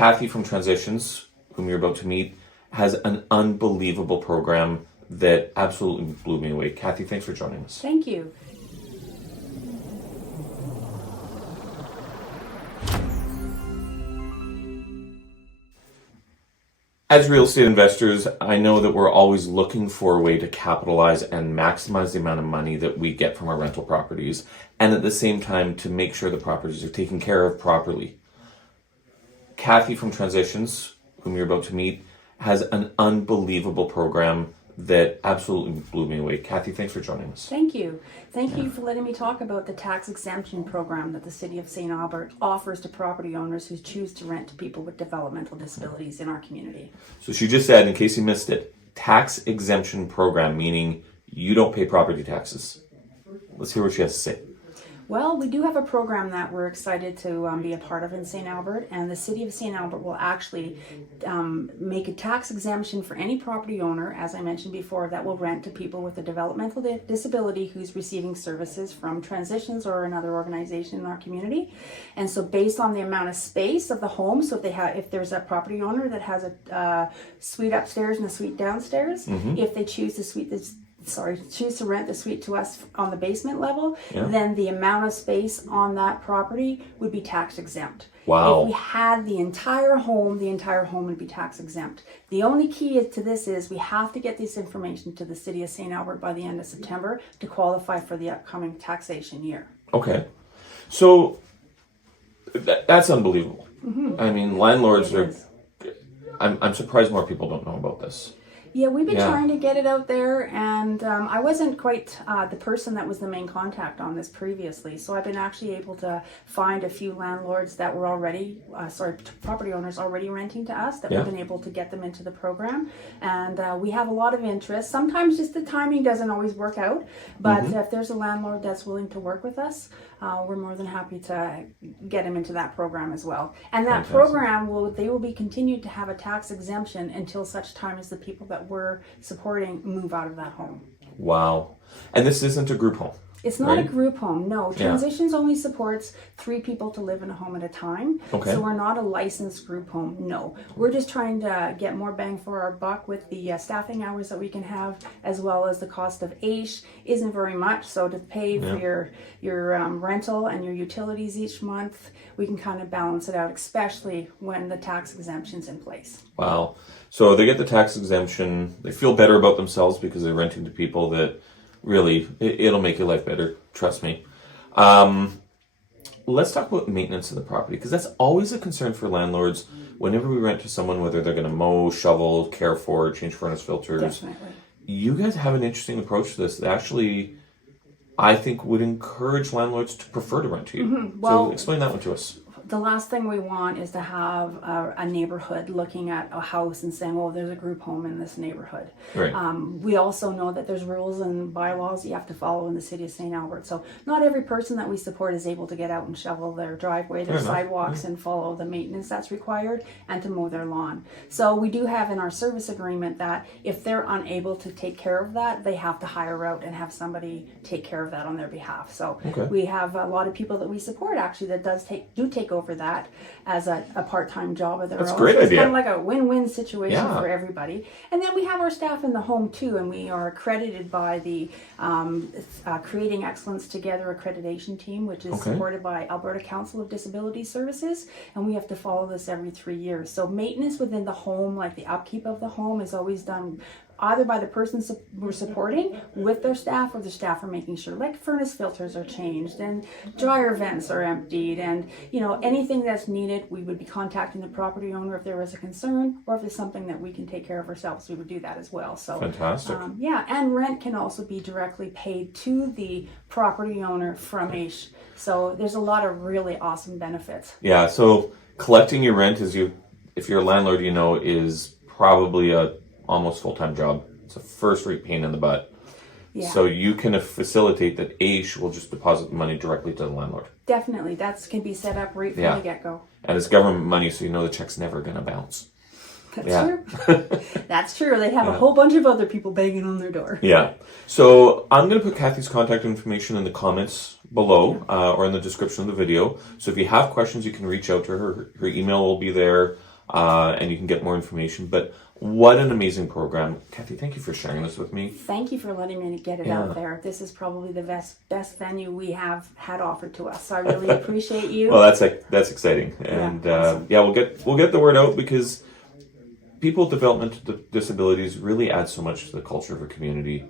Cathy from Transitions, whom you're about to meet, has an unbelievable program that absolutely blew me away. Cathy, thanks for joining us. Thank you. As real estate investors, I know that we're always looking for a way to capitalize and maximize the amount of money that we get from our rental properties, and at the same time to make sure the properties are taken care of properly. Cathy from Transitions, whom you're about to meet, has an unbelievable program that absolutely blew me away. Cathy, thanks for joining us. Thank you. Thank you for letting me talk about the tax exemption program that the City of St. Albert offers to property owners who choose to rent to people with developmental disabilities in our community. So she just said, in case you missed it, tax exemption program, meaning you don't pay property taxes. Let's hear what she has to say. Well, we do have a program that we're excited to be a part of in St. Albert, and the City of St. Albert will actually make a tax exemption for any property owner, as I mentioned before, that will rent to people with a developmental disability who's receiving services from Transitions or another organization in our community. And so based on the amount of space of the home, so if there's a property owner that has a suite upstairs and a suite downstairs, if they choose to rent the suite to us on the basement level, then the amount of space on that property would be tax exempt. Wow. If we had the entire home would be tax exempt. The only key to this is we have to get this information to the City of St. Albert by the end of September to qualify for the upcoming taxation year. Okay. So that's unbelievable. I mean, landlords I'm surprised more people don't know about this. Yeah, we've been trying to get it out there, and I wasn't quite the person that was the main contact on this previously, so I've been actually able to find a few landlords that were property owners already renting to us, that we've been able to get them into the program, and we have a lot of interest. Sometimes just the timing doesn't always work out, but if there's a landlord that's willing to work with us, we're more than happy to get him into that program as well. And that program they will be continued to have a tax exemption until such time as the people that we're supporting move out of that home. Wow. And this isn't a group home? It's not a group home, no. Transitions only supports 3 people to live in a home at a time. Okay. So we're not a licensed group home, no. We're just trying to get more bang for our buck with the staffing hours that we can have, as well as the cost of AISH isn't very much. So to pay for your rental and your utilities each month, we can kind of balance it out, especially when the tax exemption's in place. Wow. So they get the tax exemption, they feel better about themselves because they're renting to people that really, it'll make your life better, trust me. Let's talk about maintenance of the property, because that's always a concern for landlords whenever we rent to someone, whether they're going to mow, shovel, care for, change furnace filters. Definitely. You guys have an interesting approach to this that actually, I think, would encourage landlords to prefer to rent to you. Well, so explain that one to us. The last thing we want is to have a neighborhood looking at a house and saying, well, there's a group home in this neighborhood. Right. We also know that there's rules and bylaws you have to follow in the City of St. Albert. So not every person that we support is able to get out and shovel their driveway, their sidewalks, and follow the maintenance that's required, and to mow their lawn. So we do have in our service agreement that if they're unable to take care of that, they have to hire out and have somebody take care of that on their behalf. So we have a lot of people that we support actually that do take over that as a part-time job of their own. That's a great It's idea. kind of like a win-win situation for everybody. And then we have our staff in the home too, and we are accredited by the Creating Excellence Together accreditation team, which is supported by Alberta Council of Disability Services, and we have to follow this every 3 years. So maintenance within the home, like the upkeep of the home, is always done either by the person we're supporting with their staff, or the staff are making sure like furnace filters are changed and dryer vents are emptied, and anything that's needed, we would be contacting the property owner if there was a concern, or if it's something that we can take care of ourselves, we would do that as well. So fantastic. And rent can also be directly paid to the property owner from AISH. So there's a lot of really awesome benefits. Yeah, so collecting your rent if you're a landlord, is probably a almost full-time job. It's a first-rate pain in the butt. Yeah. So you can facilitate that AISH will just deposit the money directly to the landlord. Definitely. That can be set up right from the get-go. And it's government money, so the check's never going to bounce. That's true. That's true. They'd have a whole bunch of other people banging on their door. Yeah. So I'm going to put Cathy's contact information in the comments below or in the description of the video. So if you have questions, you can reach out to her. Her email will be there. and you can get more information. But what an amazing program. Cathy, thank you for sharing this with me. Thank you for letting me get it out there. This is probably the best venue we have had offered to us. So I really appreciate you. Well, that's exciting. And awesome. We'll get the word out, because people with developmental disabilities really add so much to the culture of a community.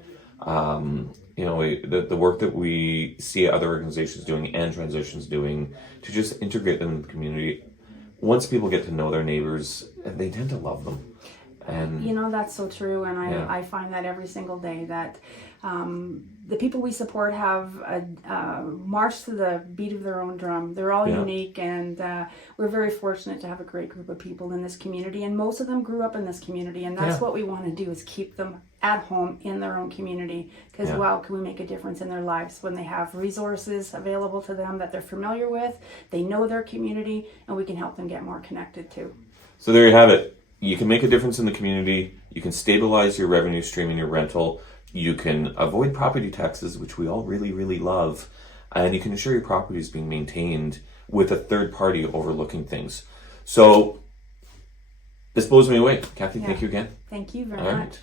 The work that we see other organizations doing and Transitions doing to just integrate them in the community. Once people get to know their neighbors, they tend to love them. And that's so true, and I find that every single day that the people we support have marched to the beat of their own drum. They're all unique, and we're very fortunate to have a great group of people in this community, and most of them grew up in this community, and that's what we want to do, is keep them at home in their own community, because can we make a difference in their lives when they have resources available to them that they're familiar with, they know their community, and we can help them get more connected too. So there you have it. You can make a difference in the community. You can stabilize your revenue stream in your rental. You can avoid property taxes, which we all really, really love. And you can ensure your property is being maintained with a third party overlooking things. So this blows me away. Cathy, thank you again. Thank you very all much. Right.